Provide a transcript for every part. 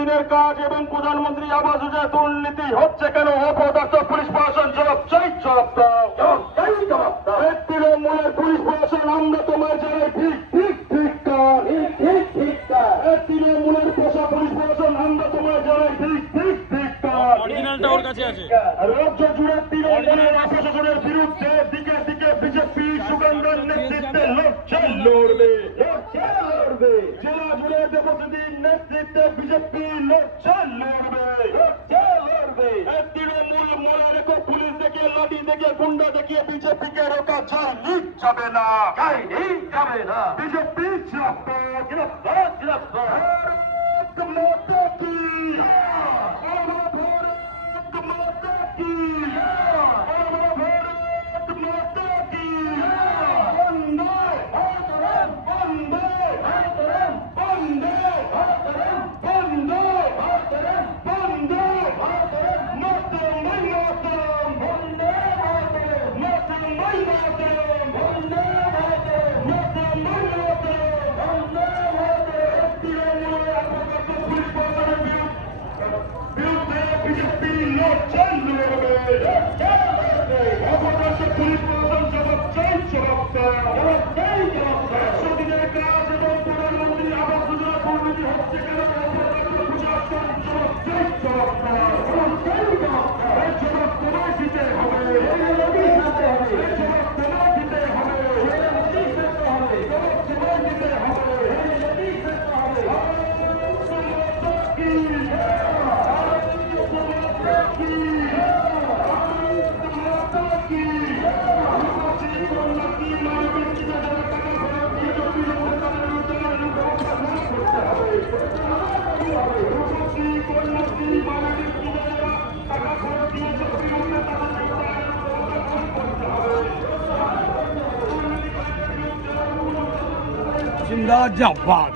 দিনের কাজ এবং প্রধানমন্ত্রী আবাস যোজনা দুর্নীতি হচ্ছে কেন? অপদার্থ পুলিশ প্রশাসন জবাব চাই, জবাব দাও। তৃণমূলের পুলিশ প্রশাসন আমরা তোমার জানাই ঠিক ঠিক ঠিক তৃণমূলের পুলিশ প্রশাসন আমরা তোমার জানাই ঠিক ঠিক ঠিক অরিজিনালটা ওর কাছে আছে। রাজ্য জুড়ে তৃণমূলের প্রশাসনের বিরুদ্ধে দিকে দিকে বিজেপি সুগন্ধর নেতৃত্বে লড়বে। জেলা জুড়ে দেবশ্রীর নেতৃত্বে বিজেপি লড়বে। তৃণমূল মনে রেখো, পুলিশ দেখে লাঠি দেখে গুন্ডা দেখিয়ে বিজেপিকে রোকা যাবে না। বিজেপি গ্রেফতার মাতা কি জিন্দাবাদ।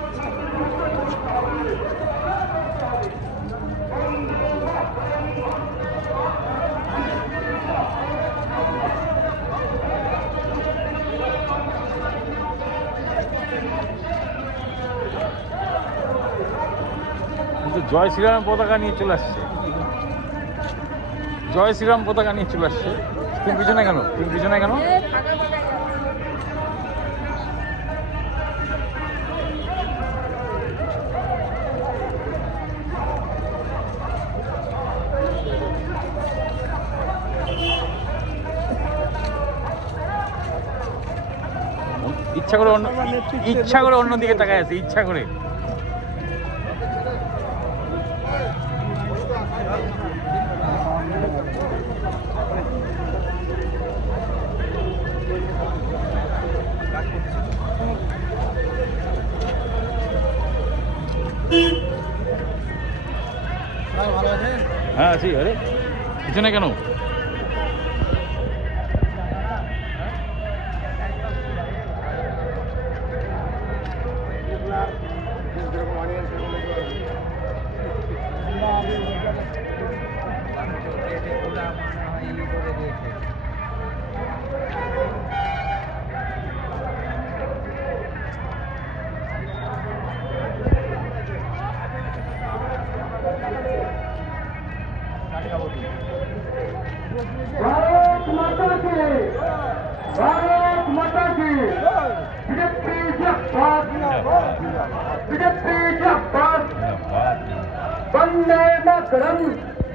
জয় শ্রীরাম পতাকা নিয়ে চলে আসছে। জয় শ্রীরাম পতাকা নিয়ে চলে আসছে। তুমি পিছনে কেন? ইচ্ছা করে অন্যদিকে তাকায় আছে, ইচ্ছা করে। হ্যাঁ আছি। আরে পিছনে কেন? भारत माता की बीजेपी जिंदाबाद, बीजेपी जिंदाबाद, वंदे मातरम।